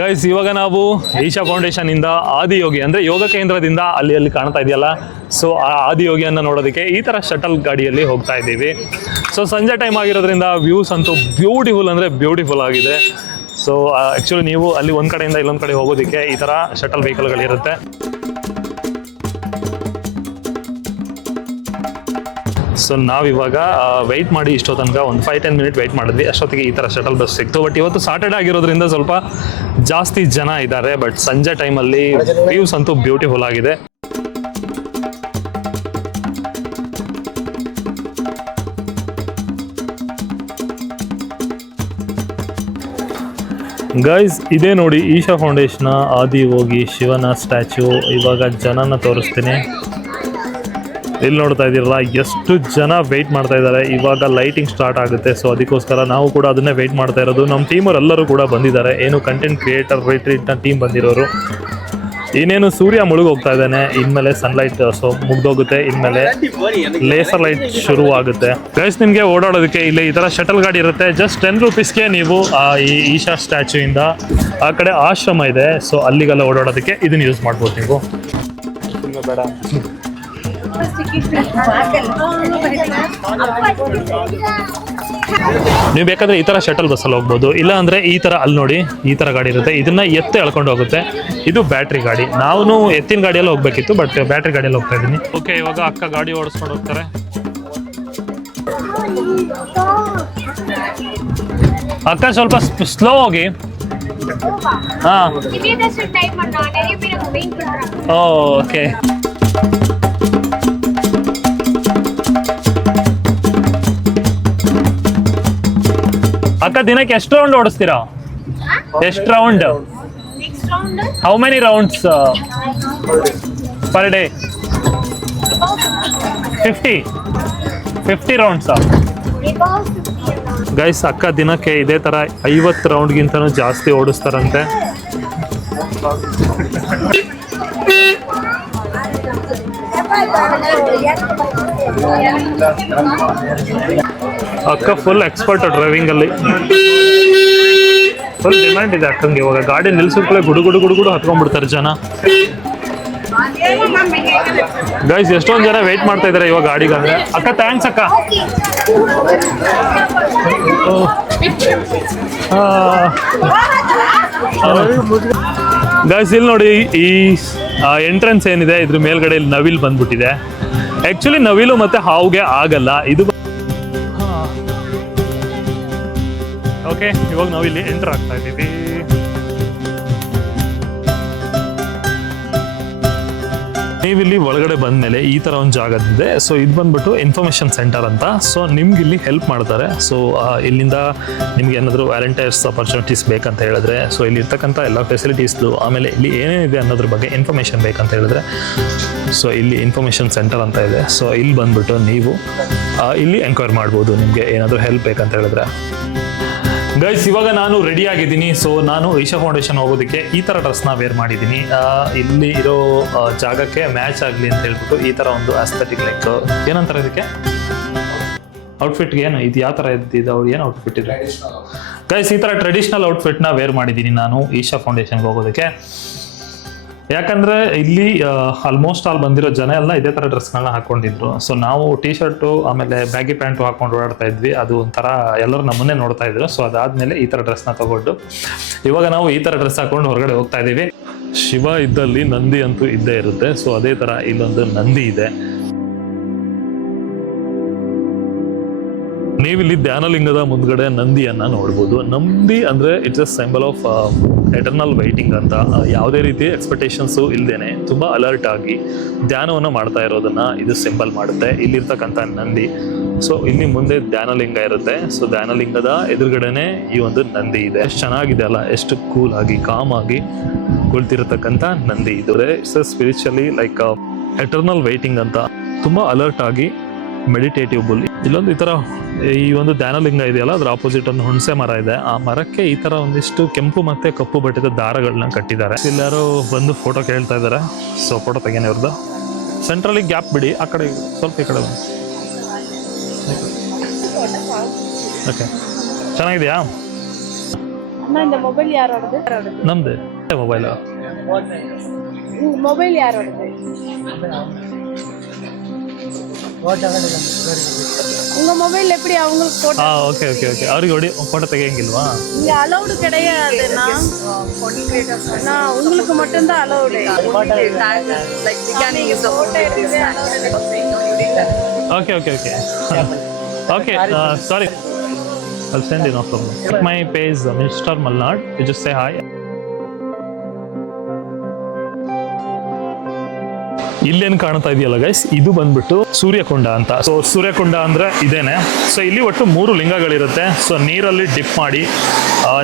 Guys, ಇವಾಗ ನಾವು Isha foundation ಇಂದ ಆದಿಯೋಗಿ ಅಂದ್ರೆ ಯೋಗ ಕೇಂದ್ರದಿಂದ ಅಲ್ಲಿ ಕಾಣ್ತಾ ಇದೆಯಲ್ಲ, ಸೊ ಆ ಆದಿಯೋಗಿಯನ್ನು ನೋಡೋದಕ್ಕೆ ಈ ತರ ಶಟಲ್ ಗಾಡಿಯಲ್ಲಿ ಹೋಗ್ತಾ ಇದ್ದೀವಿ. ಸೊ ಸಂಜೆ ಟೈಮ್ ಆಗಿರೋದ್ರಿಂದ ವ್ಯೂಸ್ ಅಂತೂ ಬ್ಯೂಟಿಫುಲ್ ಅಂದ್ರೆ ಬ್ಯೂಟಿಫುಲ್ ಆಗಿದೆ. ಸೊ ಆಕ್ಚುಲಿ ನೀವು ಅಲ್ಲಿ ಒಂದ್ ಕಡೆಯಿಂದ ಇಲ್ಲೊಂದ್ ಕಡೆ ಹೋಗೋದಕ್ಕೆ ಈ ತರ ಶಟಲ್ ವೆಹಿಕಲ್ಗಳಿರುತ್ತೆ. ಸೊ ನಾವಿವಾಗ ವೆಯ್ಟ್ ಮಾಡಿ ಇಷ್ಟೋ ತನಕ ಒಂದು 5-10 ಮಿನಿಟ್ ವೆಯ್ಟ್ ಮಾಡಿದ್ವಿ. ಅಷ್ಟೊತ್ತಿಗೆ ಈ ಥರ ಶಟಲ್ ಬಸ್ ಸಿಕ್ತು. ಬಟ್ ಇವತ್ತು ಸಾಟರ್ಡೆ ಆಗಿರೋದ್ರಿಂದ ಸ್ವಲ್ಪ ಜಾಸ್ತಿ ಜನ ಇದ್ದಾರೆ. ಬಟ್ ಸಂಜೆ ಟೈಮಲ್ಲಿ ವ್ಯೂಸ್ ಅಂತೂ ಬ್ಯೂಟಿಫುಲ್ ಆಗಿದೆ. ಗೈಸ್, ಇದೇ ನೋಡಿ ಈಶಾ ಫೌಂಡೇಶನ್ ಆದಿಯೋಗಿ ಶಿವನ ಸ್ಟ್ಯಾಚ್ಯೂ. ಇವಾಗ ಜನನ ತೋರಿಸ್ತೀನಿ. ಇಲ್ಲಿ ನೋಡ್ತಾ ಇದ್ದೀರಲ್ಲ, ಎಷ್ಟು ಜನ ವೆಯ್ಟ್ ಮಾಡ್ತಾ ಇದ್ದಾರೆ. ಇವಾಗ ಲೈಟಿಂಗ್ ಸ್ಟಾರ್ಟ್ ಆಗುತ್ತೆ. ಸೊ ಅದಕ್ಕೋಸ್ಕರ ನಾವು ಕೂಡ ಅದನ್ನೇ ವೆಯ್ಟ್ ಮಾಡ್ತಾ ಇರೋದು. ನಮ್ಮ ಟೀಮವರೆಲ್ಲರೂ ಕೂಡ ಬಂದಿದ್ದಾರೆ. ಏನು ಕಂಟೆಂಟ್ ಕ್ರಿಯೇಟರ್ ರಿಟ್ರೀಟ್ನ ಟೀಮ್ ಬಂದಿರೋರು. ಇನ್ನೇನು ಸೂರ್ಯ ಮುಳುಗಿ ಹೋಗ್ತಾ ಇದ್ದಾನೆ. ಇನ್ಮೇಲೆ ಸನ್ಲೈಟ್ ಸೊ ಮುಗ್ದೋಗುತ್ತೆ. ಇನ್ಮೇಲೆ ಲೇಸರ್ ಲೈಟ್ ಶುರು ಆಗುತ್ತೆ. ಗೈಸ್, ನಿಮಗೆ ಓಡಾಡೋದಕ್ಕೆ ಇಲ್ಲಿ ಈ ಥರ ಶಟಲ್ ಗಾಡಿ ಇರುತ್ತೆ. ಜಸ್ಟ್ 10 ರೂಪೀಸ್ಗೆ ನೀವು ಈ ಈಶಾ ಸ್ಟ್ಯಾಚ್ಯೂ ಇಂದ ಆ ಕಡೆ ಆಶ್ರಮ ಇದೆ, ಸೊ ಅಲ್ಲಿಗೆಲ್ಲ ಓಡಾಡೋದಕ್ಕೆ ಇದನ್ನ ಯೂಸ್ ಮಾಡ್ಬೋದು ನೀವು. ಬೇಡ, ನೀವು ಬೇಕಾದ್ರೆ ಈ ತರ ಶಟಲ್ ಬಸ್ಸಲ್ಲಿ ಹೋಗ್ಬೋದು. ಇಲ್ಲ ಅಂದ್ರೆ ಈ ತರ ಅಲ್ಲಿ ನೋಡಿ, ಈ ತರ ಗಾಡಿ ಇರುತ್ತೆ. ಇದನ್ನ ಎತ್ತಿ ಎಳ್ಕೊಂಡು ಹೋಗುತ್ತೆ. ಇದು ಬ್ಯಾಟ್ರಿ ಗಾಡಿ. ನಾವು ಎತ್ತಿನ ಗಾಡಿಯಲ್ಲಿ ಹೋಗ್ಬೇಕಿತ್ತು, ಬಟ್ ಬ್ಯಾಟ್ರಿ ಗಾಡಿಯಲ್ಲಿ ಹೋಗ್ತಾ ಇದ್ದೀನಿ. ಓಕೆ, ಇವಾಗ ಅಕ್ಕ ಗಾಡಿ ಓಡಿಸ್ಕೊಂಡು ಹೋಗ್ತಾರೆ. ಅಕ್ಕ ಸ್ವಲ್ಪ ಸ್ಲೋ ಹೋಗಿ. ಹಾ, ಓಕೆ. ಅಕ್ಕ, ದಿನಕ್ಕೆ ಎಷ್ಟು ರೌಂಡ್ ಓಡಿಸ್ತೀರಾ? ಎಷ್ಟು round? How many rounds per day? 50 rounds. Guys, ಅಕ್ಕ ದಿನಕ್ಕೆ ಇದೇ ತರ 50 ರೌಂಡ್ಗಿಂತನೂ ಜಾಸ್ತಿ ಓಡಿಸ್ತಾರಂತೆ. ಅಕ್ಕ ಫುಲ್ ಎಕ್ಸ್ಪರ್ಟ್ ಡ್ರೈವಿಂಗ್ ಅಲ್ಲಿ. ಫುಲ್ ಡಿಮ್ಯಾಂಡ್ ಇದೆ ಅಕ್ಕಂಗೆ. ಇವಾಗ ಗಾಡಿ ನಿಲ್ಸಿದ್ಕೊಳ್ಳೆ ಗುಡು ಗುಡು ಗುಡು ಗುಡು ಹತ್ಕೊಂಡ್ಬಿಡ್ತಾರೆ ಜನ. ಗೈಸ್, ಎಷ್ಟೊಂದು ಜನ ವೆಯ್ಟ್ ಮಾಡ್ತಾ ಇದಾರೆ ಇವಾಗ ಗಾಡಿಗಂದ್ರೆ. ಅಕ್ಕ, ಥ್ಯಾಂಕ್ಸ್ ಅಕ್ಕ. ಗೈಸ್, ಇಲ್ಲಿ ನೋಡಿ, ಈ ಎಂಟ್ರೆನ್ಸ್ ಏನಿದೆ ಇದ್ರ ಮೇಲ್ಗಡೆ ಇಲ್ಲಿ ನವಿಲ್ ಬಂದ್ಬಿಟ್ಟಿದೆ. ಆಕ್ಚುಲಿ ನವಿಲು ಮತ್ತೆ ಹಾವುಗೆ ಆಗಲ್ಲ ಇದು. ಓಕೆ, ಇವಾಗ ನಾವು ಇಲ್ಲಿ ಎಂಟರ್ ಆಗ್ತಾ ಇದ್ದೀವಿ. ನೀವಿಲ್ಲಿ ಒಳಗಡೆ ಬಂದಮೇಲೆ ಈ ಥರ ಒಂದು ಜಾಗದಿದೆ. ಸೊ ಇದು ಬಂದ್ಬಿಟ್ಟು ಇನ್ಫಾರ್ಮೇಷನ್ ಸೆಂಟರ್ ಅಂತ. ಸೊ ನಿಮ್ಗೆ ಇಲ್ಲಿ ಹೆಲ್ಪ್ ಮಾಡ್ತಾರೆ. ಸೊ ಇಲ್ಲಿಂದ ನಿಮ್ಗೆ ಏನಾದರೂ ವ್ಯಾಲೆಂಟೈರ್ಸ್ ಅಪರ್ಚುನಿಟೀಸ್ ಬೇಕಂತ ಹೇಳಿದ್ರೆ, ಸೊ ಇಲ್ಲಿ ಇರ್ತಕ್ಕಂಥ ಎಲ್ಲ ಫೆಸಿಲಿಟೀಸ್ದು, ಆಮೇಲೆ ಇಲ್ಲಿ ಏನೇನಿದೆ ಅನ್ನೋದ್ರ ಬಗ್ಗೆ ಇನ್ಫಾರ್ಮೇಷನ್ ಬೇಕಂತ ಹೇಳಿದ್ರೆ, ಸೊ ಇಲ್ಲಿ ಇನ್ಫಾರ್ಮೇಷನ್ ಸೆಂಟರ್ ಅಂತ ಇದೆ. ಸೊ ಇಲ್ಲಿ ಬಂದ್ಬಿಟ್ಟು ನೀವು ಇಲ್ಲಿ ಎಂಕ್ವೈರಿ ಮಾಡ್ಬೋದು ನಿಮಗೆ ಏನಾದರೂ ಹೆಲ್ಪ್ ಬೇಕಂತ ಹೇಳಿದ್ರೆ. ಗೈಸ್, ಇವಾಗ ನಾನು ರೆಡಿ ಆಗಿದ್ದೀನಿ. ಸೊ ನಾನು ಈಶಾ ಫೌಂಡೇಶನ್ ಹೋಗೋದಕ್ಕೆ ಈ ಥರ ಡ್ರೆಸ್ನ ವೇರ್ ಮಾಡಿದ್ದೀನಿ. ಇಲ್ಲಿ ಇರೋ ಜಾಗಕ್ಕೆ ಮ್ಯಾಚ್ ಆಗಲಿ ಅಂತ ಹೇಳ್ಬಿಟ್ಟು ಈ ಥರ ಒಂದು ಆಸ್ಥೆಟಿಕ್, ಲೈಕ್ ಏನಂತಾರೆ ಇದಕ್ಕೆ, ಔಟ್ಫಿಟ್ಗೆ ಏನು ಇದು ಯಾವ ಥರ ಇದ್ದಿದ್ದು, ಅವ್ರು ಏನು ಔಟ್ಫಿಟ್ ಇದೆ ಗೈಸ್, ಈ ಥರ ಟ್ರೆಡಿಷ್ನಲ್ ಔಟ್ಫಿಟ್ನ ವೇರ್ ಮಾಡಿದ್ದೀನಿ ನಾನು ಈಶಾ ಫೌಂಡೇಶನ್ಗೆ ಹೋಗೋದಕ್ಕೆ. ಯಾಕಂದರೆ ಇಲ್ಲಿ ಆಲ್ಮೋಸ್ಟ್ ಆಲ್ ಬಂದಿರೋ ಜನ ಎಲ್ಲ ಇದೇ ಥರ ಡ್ರೆಸ್ಗಳನ್ನ ಹಾಕ್ಕೊಂಡಿದ್ರು. ಸೊ ನಾವು ಟೀ ಶರ್ಟು ಆಮೇಲೆ ಬ್ಯಾಗಿ ಪ್ಯಾಂಟು ಹಾಕೊಂಡು ಓಡಾಡ್ತಾ ಇದ್ವಿ. ಅದು ಒಂಥರ ಎಲ್ಲರೂ ನಮ್ಮನ್ನೇ ನೋಡ್ತಾ ಇದ್ರು. ಸೊ ಅದಾದಮೇಲೆ ಈ ಥರ ಡ್ರೆಸ್ನ ತಗೊಂಡು ಇವಾಗ ನಾವು ಈ ಥರ ಡ್ರೆಸ್ ಹಾಕೊಂಡು ಹೊರಗಡೆ ಹೋಗ್ತಾ ಇದ್ದೀವಿ. ಶಿವ ಇದ್ದಲ್ಲಿ ನಂದಿ ಅಂತೂ ಇದ್ದೇ ಇರುತ್ತೆ. ಸೊ ಅದೇ ಥರ ಇಲ್ಲೊಂದು ನಂದಿ ಇದೆ. ನೀವಿಲ್ಲಿ ಧ್ಯಾನಲಿಂಗದ ಮುಂದ್ಗಡೆ ನಂದಿಯನ್ನ ನೋಡ್ಬೋದು. ನಂದಿ ಅಂದ್ರೆ it's a symbol of eternal waiting ಅಂತ. ಯಾವುದೇ ರೀತಿ ಎಕ್ಸ್ಪೆಕ್ಟೇಷನ್ಸು ಇಲ್ದೇನೆ ತುಂಬಾ ಅಲರ್ಟ್ ಆಗಿ ಧ್ಯಾನವನ್ನು ಮಾಡ್ತಾ ಇರೋದನ್ನ ಇದು ಸಿಂಬಲ್ ಮಾಡುತ್ತೆ. ಇಲ್ಲಿರ್ತಕ್ಕಂಥ ನಂದಿ. ಸೊ ಇಲ್ಲಿ ಮುಂದೆ ಧ್ಯಾನಲಿಂಗ ಇರುತ್ತೆ. ಸೊ ಧ್ಯಾನಲಿಂಗದ ಎದುರುಗಡೆನೆ ಈ ಒಂದು ನಂದಿ ಇದೆ. ಎಷ್ಟು ಚೆನ್ನಾಗಿದೆ ಅಲ್ಲ, ಎಷ್ಟು ಕೂಲ್ ಆಗಿ ಕಾಮ್ ಆಗಿ ಕುಳಿತಿರತಕ್ಕಂಥ ನಂದಿ. ಇದು it's spiritually like eternal waiting ಅಂತ. ತುಂಬಾ ಅಲರ್ಟ್ ಆಗಿ ಮೆಡಿಟೇಟಿವ್ ಬುಲ್. ಇಲ್ಲೊಂದು ಈ ತರ ಈ ಒಂದು ಧ್ಯಾನಲಿಂಗ ಇದೆಯಲ್ಲ, ಅದ್ರ ಆಪೋಸಿಟ್ ಒಂದು ಹುಣಸೆ ಮರ ಇದೆ. ಆ ಮರಕ್ಕೆ ಈ ತರ ಒಂದಿಷ್ಟು ಕೆಂಪು ಮತ್ತೆ ಕಪ್ಪು ಬಟ್ಟದ ದಾರಗಳನ್ನ ಕಟ್ಟಿದ್ದಾರೆ. ಇಲ್ಲಾರು ಬಂದು ಫೋಟೋ ಕೇಳ್ತಾ ಇದ್ದಾರೆ. ಸೊ ಫೋಟೋ ತೆಗೇನೆ ಅವ್ರದ್ದು. ಸೆಂಟ್ರಲ್ಲಿ ಗ್ಯಾಪ್ ಬಿಡಿ, ಆ ಕಡೆ ಸ್ವಲ್ಪ ಈ ಕಡೆ. ಓಕೆ, ಚೆನ್ನಾಗಿದೆಯಾ? அண்ணா இந்த மொபைல் யாரோடது? ನಮ್ದು ಮೊಬೈಲ್. மொபைல் யாரோடது? உங்க மொபைல் எப்படி அவங்களுக்கு போட்டோ? Okay okay okay. ಅವ್ರಿಗೆ ಫೋಟೋ ತೆಗಿಯಂಗಿಲ್ವಾ? இங்க அலௌடு கிடையாதுண்ணா. நான் உங்களுக்கு மட்டும்தான் allowed. Okay okay okay okay. Sorry, I'll send you, no problem. My page Mr. Malnad. You just say hi. ಇಲ್ಲೇನು ಕಾಣ್ತಾ ಇದೆಯಲ್ಲ ಗೈಸ್, ಇದು ಬಂದ್ಬಿಟ್ಟು ಸೂರ್ಯಕುಂಡ ಅಂತ. ಸೊ ಸೂರ್ಯಕುಂಡ ಅಂದ್ರೆ ಇದೇನೆ. ಸೊ ಇಲ್ಲಿ ಒಟ್ಟು 3 ಲಿಂಗಗಳಿರುತ್ತೆ. ಸೊ ನೀರಲ್ಲಿ ಡಿಪ್ ಮಾಡಿ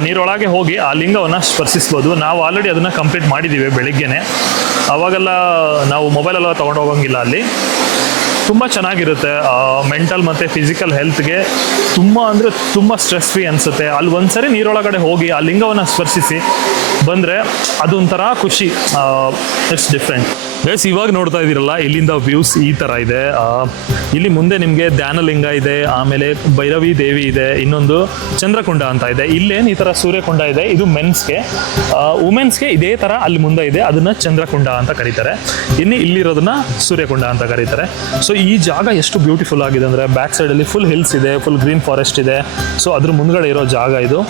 ನೀರೊಳಗೆ ಹೋಗಿ ಆ ಲಿಂಗವನ್ನು ಸ್ಪರ್ಶಿಸ್ಬೋದು. ನಾವು ಆಲ್ರೆಡಿ ಅದನ್ನ ಕಂಪ್ಲೀಟ್ ಮಾಡಿದ್ದೀವಿ ಬೆಳಿಗ್ಗೆನೆ. ಅವಾಗೆಲ್ಲ ನಾವು ಮೊಬೈಲೆಲ್ಲ ತೊಗೊಂಡು ಹೋಗಂಗಿಲ್ಲ. ಅಲ್ಲಿ ತುಂಬ ಚೆನ್ನಾಗಿರುತ್ತೆ. ಮೆಂಟಲ್ ಮತ್ತು ಫಿಸಿಕಲ್ ಹೆಲ್ತ್ಗೆ ತುಂಬ ಸ್ಟ್ರೆಸ್ ಫ್ರೀ ಅನಿಸುತ್ತೆ. ಅಲ್ಲಿ ಒಂದ್ಸರಿ ನೀರೊಳಗಡೆ ಹೋಗಿ ಆ ಲಿಂಗವನ್ನು ಸ್ಪರ್ಶಿಸಿ ಬಂದರೆ ಅದೊಂಥರ ಖುಷಿ. It's different guys. ಇವಾಗ ನೋಡ್ತಾ ಇದ್ದೀರಲ್ಲ, ಇಲ್ಲಿಂದ ವ್ಯೂಸ್ ಈ ಥರ ಇದೆ. ಇಲ್ಲಿ ಮುಂದೆ ನಿಮಗೆ ಧ್ಯಾನಲಿಂಗ ಇದೆ, ಆಮೇಲೆ ಭೈರವಿ ದೇವಿ ಇದೆ, ಇನ್ನೊಂದು ಚಂದ್ರಕುಂಡ ಅಂತ ಇದೆ. ಇಲ್ಲೇನು ಈ ಥರ ಸೂರ್ಯಕುಂಡ ಇದೆ, ಇದು ಮೆನ್ಸ್ಗೆ. ವುಮೆನ್ಸ್ಗೆ ಇದೇ ಥರ ಅಲ್ಲಿ ಮುಂದೆ ಇದೆ, ಅದನ್ನು ಚಂದ್ರಕುಂಡ ಅಂತ ಕರೀತಾರೆ. ಇಲ್ಲಿರೋದನ್ನ ಸೂರ್ಯಕುಂಡ ಅಂತ ಕರೀತಾರೆ. ಸೊ ಈ ಜಾಗ ಎಷ್ಟು ಬ್ಯೂಟಿಫುಲ್ ಆಗಿದೆ ಅಂದರೆ, ಬ್ಯಾಕ್ ಸೈಡಲ್ಲಿ ಫುಲ್ ಹಿಲ್ಸ್ ಇದೆ, ಫುಲ್ ಗ್ರೀನ್ ಫಾರೆಸ್ಟ್ ಇದೆ. ಸೊ ಅದ್ರ ಮುಂದ್ಗಡೆ ಇರೋ ಜಾಗ ಇದು.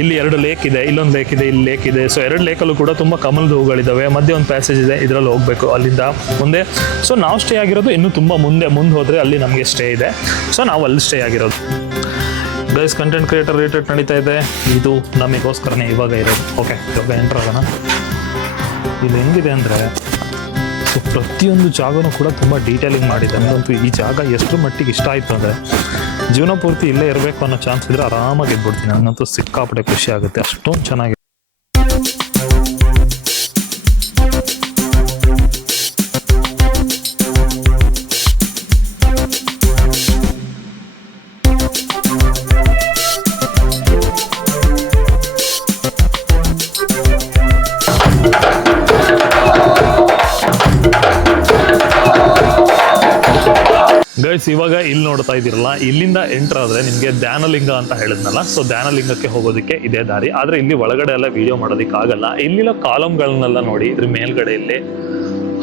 ಇಲ್ಲಿ 2 ಲೇಕ್ ಇದೆ, ಇಲ್ಲೊಂದು ಲೇಕ್ ಇದೆ, ಇಲ್ಲಿ ಲೇಕ್ ಇದೆ. ಸೊ 2 ಲೇಕಲ್ಲೂ ಕೂಡ ತುಂಬ ಕಮಲದ ಹೂಗಳಿದ್ದಾವೆ. ಮಧ್ಯೆ ಒಂದು ಪ್ಯಾಸೇಜ್ ಇದೆ, ಇದರಲ್ಲಿ ಹೋಗಬೇಕು ಅಲ್ಲಿಂದ ಮುಂದೆ. ಸೊ ನಾವು ಸ್ಟೇ ಆಗಿರೋದು ಇನ್ನೂ ತುಂಬ ಮುಂದೆ ಹೋದರೆ ಅಲ್ಲಿ ನಮಗೆ ಸ್ಟೇ ಇದೆ. ಸೊ ನಾವು ಅಲ್ಲಿ ಸ್ಟೇ ಆಗಿರೋದು. ಗೈಸ್, ಕಂಟೆಂಟ್ ಕ್ರಿಯೇಟರ್ ರಿಲೇಟೆಡ್ ನಡೀತಾ ಇದೆ. ಇದು ನಮಗೋಸ್ಕರನೇ ಇವಾಗ ಇರೋದು. ಓಕೆ, ಇವಾಗ ಎಂಟರ್ ಆಗೋಣ. ಇಲ್ಲಿ ಹೆಂಗಿದೆ ಅಂದರೆ, ಸೊ ಪ್ರತಿಯೊಂದು ಜಾಗನೂ ಕೂಡ ತುಂಬ ಡೀಟೇಲಿಂಗ್ ಮಾಡಿದೆ. ನನಗಂತೂ ಈ ಜಾಗ ಎಷ್ಟು ಮಟ್ಟಿಗೆ ಇಷ್ಟ ಆಯಿತು ಅಂದರೆ, ಜೀವನ ಪೂರ್ತಿ ಇಲ್ಲೇ ಇರಬೇಕು ಅನ್ನೋ ಚಾನ್ಸ್ ಇದ್ದರೆ ಆರಾಮಾಗಿ ಇದ್ಬಿಡ್ತೀನಿ. ನನಗಂತೂ ಸಿಕ್ಕಾಪಟ್ಟೆ ಖುಷಿ ಆಗುತ್ತೆ, ಅಷ್ಟೊಂದು ಚೆನ್ನಾಗಿದೆ. ಗೈಸ್, ಇವಾಗ ಇಲ್ಲಿ ನೋಡ್ತಾ ಇದ್ದೀರಲ್ಲ, ಇಲ್ಲಿಂದ ಎಂಟರ್ ಆದರೆ ನಿಮಗೆ ಧ್ಯಾನಲಿಂಗ ಅಂತ ಹೇಳಿದ್ನಲ್ಲ. ಸೊ ಧ್ಯಾನಲಿಂಗಕ್ಕೆ ಹೋಗೋದಕ್ಕೆ ಇದೇ ದಾರಿ. ಆದರೆ ಇಲ್ಲಿ ಒಳಗಡೆ ಎಲ್ಲ ವಿಡಿಯೋ ಮಾಡೋದಕ್ಕೆ ಆಗಲ್ಲ. ಇಲ್ಲಿನ ಕಾಲಮ್ಗಳನ್ನೆಲ್ಲ ನೋಡಿ, ಇದ್ರ ಮೇಲ್ಗಡೆ ಇಲ್ಲಿ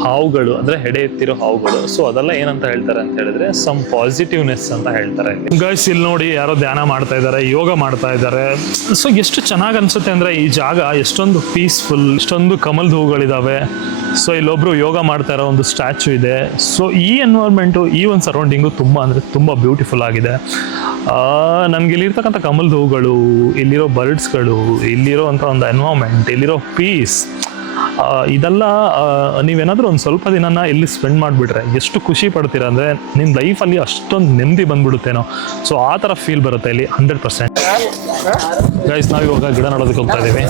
ಹಾವುಗಳು, ಅಂದ್ರೆ ಹೆಡೆ ಎತ್ತಿರೋ ಹಾವುಗಳು. ಸೊ ಅದೆಲ್ಲ ಏನಂತ ಹೇಳ್ತಾರೆ ಅಂತ ಹೇಳಿದ್ರೆ, ಸಮ್ ಪಾಸಿಟಿವ್ನೆಸ್ ಅಂತ ಹೇಳ್ತಾರೆ. ಗೈಸ್, ಇಲ್ಲಿ ನೋಡಿ ಯಾರೋ ಧ್ಯಾನ ಮಾಡ್ತಾ ಇದ್ದಾರೆ, ಯೋಗ ಮಾಡ್ತಾ ಇದ್ದಾರೆ. ಸೊ ಎಷ್ಟು ಚೆನ್ನಾಗಿ ಅನ್ಸುತ್ತೆ ಅಂದ್ರೆ, ಈ ಜಾಗ ಎಷ್ಟೊಂದು ಪೀಸ್ಫುಲ್, ಎಷ್ಟೊಂದು ಕಮಲ್ದ ಹೂಗಳಿದಾವೆ. ಸೊ ಇಲ್ಲೊಬ್ರು ಯೋಗ ಮಾಡ್ತಾ ಇರೋ ಒಂದು ಸ್ಟ್ಯಾಚು ಇದೆ. ಸೊ ಈ ಎನ್ವೈರ್ಮೆಂಟು, ಈ ಒಂದು ಸರೌಂಡಿಂಗು ತುಂಬ ಬ್ಯೂಟಿಫುಲ್ ಆಗಿದೆ. ನಮ್ಗೆ ಇಲ್ಲಿರ್ತಕ್ಕಂಥ ಕಮಲ್ದ ಹೂಗಳು, ಇಲ್ಲಿರೋ ಬರ್ಡ್ಸ್ಗಳು, ಇಲ್ಲಿರೋ ಅಂತ ಒಂದು ಎನ್ವೈರ್ಮೆಂಟ್, ಇಲ್ಲಿರೋ ಪೀಸ್, ಇದೆಲ್ಲ ನೀವೇನಾದರೂ ಒಂದು ಸ್ವಲ್ಪ ದಿನನ ಇಲ್ಲಿ ಸ್ಪೆಂಡ್ ಮಾಡಿಬಿಟ್ರೆ ಎಷ್ಟು ಖುಷಿ ಪಡ್ತೀರಾ ಅಂದರೆ, ನಿಮ್ಮ ಲೈಫಲ್ಲಿ ಅಷ್ಟೊಂದು ನೆಮ್ಮದಿ ಬಂದ್ಬಿಡುತ್ತೇನೋ. ಸೊ ಆ ಥರ ಫೀಲ್ ಬರುತ್ತೆ ಇಲ್ಲಿ 100%. ಗೈಸ್, ನಾವು ಇವಾಗ ಗಿಡ ನೋಡೋದಕ್ಕೆ ಹೋಗ್ತಾ ಇದ್ದೀವಿ.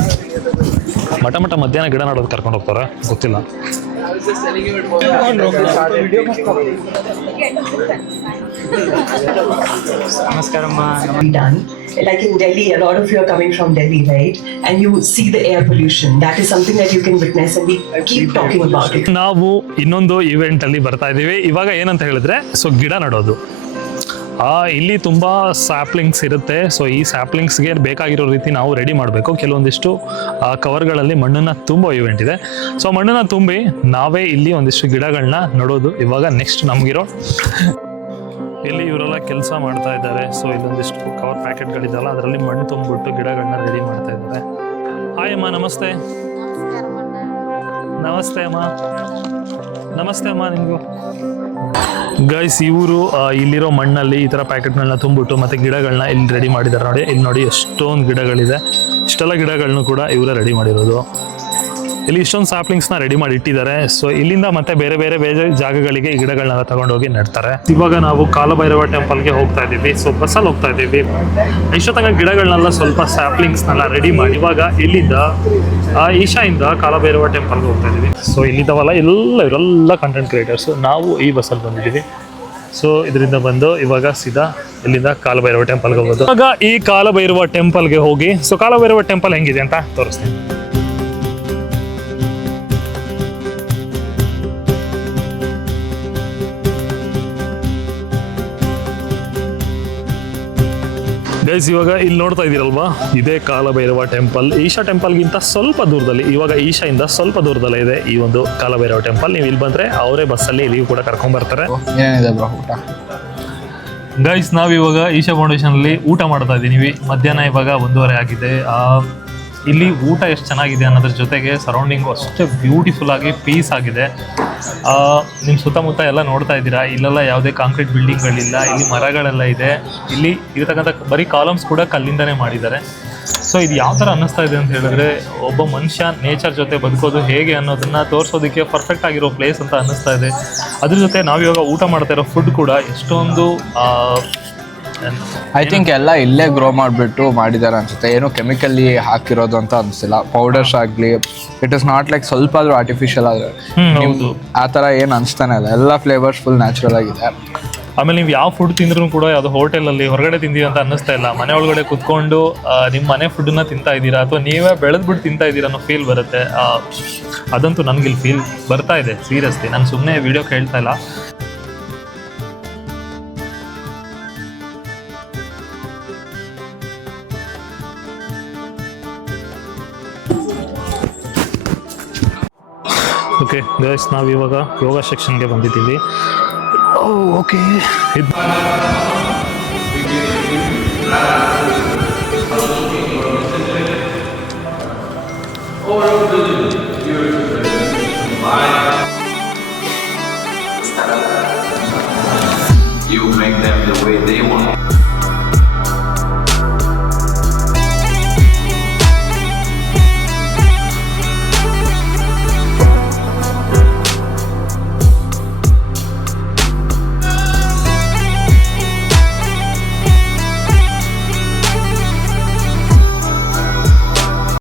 ಮಧ್ಯಾಹ್ನ ಗಿಡ ನೋಡೋದಕ್ಕೆ ಕರ್ಕೊಂಡು ಹೋಗ್ತಾರೆ, ಗೊತ್ತಿಲ್ಲ. Namaskaramma. Done. Like in Delhi, a lot of you are coming from Delhi, right? And you see the air pollution. That is something that you can witness, and we keep talking about it. ನಾವು ಇನ್ನೊಂದು event ಅಲ್ಲಿ ಬರ್ತಾ ಇದ್ದೀವಿ. ಇವಾಗ ಏನಂತ ಹೇಳಿದ್ರೆ, so ಗಿಡ ನಡೋದು. ಇಲ್ಲಿ ತುಂಬ ಸ್ಯಾಪ್ಲಿಂಗ್ಸ್ ಇರುತ್ತೆ. ಸೊ ಈ ಸ್ಯಾಪ್ಲಿಂಗ್ಸ್ಗೆ ಬೇಕಾಗಿರೋ ರೀತಿ ನಾವು ರೆಡಿ ಮಾಡಬೇಕು. ಕೆಲವೊಂದಿಷ್ಟು ಕವರ್ಗಳಲ್ಲಿ ಮಣ್ಣನ್ನು ತುಂಬೋ ಇವೆಂಟ್ ಇದೆ. ಸೊ ಮಣ್ಣನ್ನು ತುಂಬಿ ನಾವೇ ಇಲ್ಲಿ ಒಂದಿಷ್ಟು ಗಿಡಗಳನ್ನ ನಡೋದು ಇವಾಗ ನೆಕ್ಸ್ಟ್ ನಮಗಿರೋ. ಇಲ್ಲಿ ಇವರೆಲ್ಲ ಕೆಲಸ ಮಾಡ್ತಾ ಇದ್ದಾರೆ. ಸೊ ಇಲ್ಲೊಂದಿಷ್ಟು ಕವರ್ ಪ್ಯಾಕೆಟ್ಗಳಿದೆಯಲ್ಲ, ಅದರಲ್ಲಿ ಮಣ್ಣು ತುಂಬಿಬಿಟ್ಟು ಗಿಡಗಳನ್ನ ರೆಡಿ ಮಾಡ್ತಾ ಇದ್ದಾರೆ. ಹಾಯ್ ಅಮ್ಮ, ನಮಸ್ತೆ. ನಮಸ್ತೆ ಅಮ್ಮ. ನಮಸ್ತೆ ಅಮ್ಮ ನಿಮಗೂ. ಗೈಸ್, ಇವರು ಇಲ್ಲಿರೋ ಮಣ್ಣಲ್ಲಿ ಈ ಥರ ಪ್ಯಾಕೆಟ್ಗಳನ್ನ ತುಂಬಿಟ್ಟು ಮತ್ತೆ ಗಿಡಗಳನ್ನ ಇಲ್ಲಿ ರೆಡಿ ಮಾಡಿದ್ದಾರೆ. ನೋಡಿ, ಇಲ್ಲಿ ನೋಡಿ ಎಷ್ಟೊಂದು ಗಿಡಗಳಿದೆ. ಇಷ್ಟೆಲ್ಲ ಗಿಡಗಳನ್ನೂ ಕೂಡ ಇವರೇ ರೆಡಿ ಮಾಡಿರೋದು. ಇಲ್ಲಿ ಇಷ್ಟೊಂದು ಸ್ಯಾಪ್ಲಿಂಗ್ಸ್ನ ರೆಡಿ ಮಾಡಿ ಇಟ್ಟಿದ್ದಾರೆ. ಸೊ ಇಲ್ಲಿಂದ ಮತ್ತೆ ಬೇರೆ ಜಾಗಗಳಿಗೆ ಈ ಗಿಡಗಳನ್ನೆಲ್ಲ ತಗೊಂಡೋಗಿ ನೆಡ್ತಾರೆ. ಇವಾಗ ನಾವು ಕಾಲಭೈರವ ಟೆಂಪಲ್ಗೆ ಹೋಗ್ತಾ ಇದ್ದೀವಿ. ಸೊ ಬಸ್ಸಲ್ಲಿ ಹೋಗ್ತಾ ಇದ್ದೀವಿ. ಇಷ್ಟೊತ್ತಂಗ ಗಿಡಗಳನ್ನೆಲ್ಲ ಸ್ವಲ್ಪ ಸ್ಯಾಪ್ಲಿಂಗ್ಸ್ನೆಲ್ಲ ರೆಡಿ ಮಾಡಿ ಇವಾಗ ಇಲ್ಲಿಂದ ಈಶಾಯಿಂದ ಕಾಲಭೈರವ ಟೆಂಪಲ್ಗೆ ಹೋಗ್ತಾ ಇದ್ದೀವಿ. ಸೊ ಇಲ್ಲಿದ್ದಾವಲ್ಲ ಇವರೆಲ್ಲ ಕಂಟೆಂಟ್ ಕ್ರಿಯೇಟರ್ಸು. ನಾವು ಈ ಬಸ್ಸಲ್ಲಿ ಬಂದಿದ್ದೀವಿ. ಸೊ ಇದರಿಂದ ಬಂದು ಇವಾಗ ಸೀದಾ ಇಲ್ಲಿಂದ ಕಾಲಭೈರವ ಟೆಂಪಲ್ಗೆ ಹೋಗೋದು. ಇವಾಗ ಈ ಕಾಲಭೈರವ ಟೆಂಪಲ್ಗೆ ಹೋಗಿ, ಸೊ ಕಾಲಭೈರವ ಟೆಂಪಲ್ ಹೆಂಗಿದೆ ಅಂತ ತೋರಿಸ್ತೀನಿ. ಗೈಸ್ ಇವಾಗ ಇಲ್ಲಿ ನೋಡ್ತಾ ಇದ್ದೀರಲ್ವಾ, ಇದೇ ಕಾಲಭೈರವ ಟೆಂಪಲ್. ಈಶಾ ಟೆಂಪಲ್ಗಿಂತ ಸ್ವಲ್ಪ ದೂರದಲ್ಲಿ, ಇವಾಗ ಈಶಾಯಿಂದ ಸ್ವಲ್ಪ ದೂರದಲ್ಲೇ ಇದೆ ಈ ಒಂದು ಕಾಲಭೈರವ ಟೆಂಪಲ್. ನೀವು ಇಲ್ಲಿ ಬಂದರೆ ಅವರೇ ಬಸ್ಸಲ್ಲಿ ಇಲ್ಲಿಗೂ ಕೂಡ ಕರ್ಕೊಂಡ್ಬರ್ತಾರೆ. ಏನಿದೆ ಬ್ರೋ ಊಟ? ಗೈಸ್ ನಾವಿವಾಗ ಈಶಾ ಫೌಂಡೇಶನಲ್ಲಿ ಊಟ ಮಾಡ್ತಾ ಇದ್ದೀವಿ. ಮಧ್ಯಾಹ್ನ ಇವಾಗ 1:30 ಆಗಿದೆ. ಇಲ್ಲಿ ಊಟ ಎಷ್ಟು ಚೆನ್ನಾಗಿದೆ ಅನ್ನೋದ್ರ ಜೊತೆಗೆ ಸರೌಂಡಿಂಗು ಅಷ್ಟೇ ಬ್ಯೂಟಿಫುಲ್ ಆಗಿ ಪೀಸ್ ಆಗಿದೆ. ನಿಮ್ಮ ಸುತ್ತಮುತ್ತ ಎಲ್ಲ ನೋಡ್ತಾ ಇದ್ದೀರಾ, ಇಲ್ಲೆಲ್ಲ ಯಾವುದೇ ಕಾಂಕ್ರೀಟ್ ಬಿಲ್ಡಿಂಗ್ಗಳಿಲ್ಲ, ಇಲ್ಲಿ ಮರಗಳೆಲ್ಲ ಇದೆ. ಇಲ್ಲಿ ಇರತಕ್ಕಂಥ ಬರೀ ಕಾಲಮ್ಸ್ ಕೂಡ ಕಲ್ಲಿಂದನೇ ಮಾಡಿದ್ದಾರೆ. ಸೊ ಇದು ಯಾವ ಥರ ಅನ್ನಿಸ್ತಾ ಇದೆ ಅಂತ ಹೇಳಿದ್ರೆ, ಒಬ್ಬ ಮನುಷ್ಯ ನೇಚರ್ ಜೊತೆ ಬದುಕೋದು ಹೇಗೆ ಅನ್ನೋದನ್ನು ತೋರಿಸೋದಕ್ಕೆ ಪರ್ಫೆಕ್ಟ್ ಆಗಿರೋ ಪ್ಲೇಸ್ ಅಂತ ಅನ್ನಿಸ್ತಾ ಇದೆ. ಅದ್ರ ಜೊತೆ ನಾವಿವಾಗ ಊಟ ಮಾಡ್ತಾ ಇರೋ ಫುಡ್ ಕೂಡ ಎಷ್ಟೊಂದು ಐ ಥಿಂಕ್ ಎಲ್ಲ ಇಲ್ಲೇ ಗ್ರೋ ಮಾಡಿಬಿಟ್ಟು ಮಾಡಿದ್ದಾರೆ ಅನ್ಸುತ್ತೆ. ಏನು ಕೆಮಿಕಲಿ ಹಾಕಿರೋದು ಅಂತ ಅನಿಸ್ತಿಲ್ಲ. ಪೌಡರ್ಸ್ ಆಗಲಿ, ಇಟ್ ಇಸ್ ನಾಟ್ ಲೈಕ್ ಸ್ವಲ್ಪ ಆದರೂ ಆರ್ಟಿಫಿಷಿಯಲ್ ಆದರೆ ಆ ಥರ ಏನು ಅನಿಸ್ತಾನೆ ಇಲ್ಲ. ಎಲ್ಲ ಫ್ಲೇವರ್ಸ್ ಫುಲ್ ನ್ಯಾಚುರಲ್ ಆಗಿದೆ. ಆಮೇಲೆ ನೀವು ಯಾವ ಫುಡ್ ತಿಂದ್ರೂ ಕೂಡ ಅದು ಹೋಟೆಲಲ್ಲಿ ಹೊರಗಡೆ ತಿಂದೀವಿ ಅಂತ ಅನ್ನಿಸ್ತಾ ಇಲ್ಲ. ಮನೆ ಒಳಗಡೆ ಕುತ್ಕೊಂಡು ನಿಮ್ಮ ಮನೆ ಫುಡ್ಡನ್ನ ತಿಂತಾ ಇದ್ದೀರಾ ಅಥವಾ ನೀವೇ ಬೆಳೆದ್ಬಿಟ್ಟು ತಿಂತಾ ಇದ್ದೀರಾ ಅನ್ನೋ ಫೀಲ್ ಬರುತ್ತೆ. ಅದಂತೂ ನನಗಿಲ್ಲಿ ಫೀಲ್ ಬರ್ತಾ ಇದೆ ಸೀರಿಯಸ್ಲಿ. ನಾನು ಸುಮ್ಮನೆ ವಿಡಿಯೋ ಕೇಳ್ತಾ ಇಲ್ಲ. ಓಕೆ ಗೈಸ್, ನಾವಿವಾಗ ಯೋಗ ಸೆಕ್ಷನ್ಗೆ ಬಂದಿದ್ದೀವಿ. ಓಕೆ ಇದು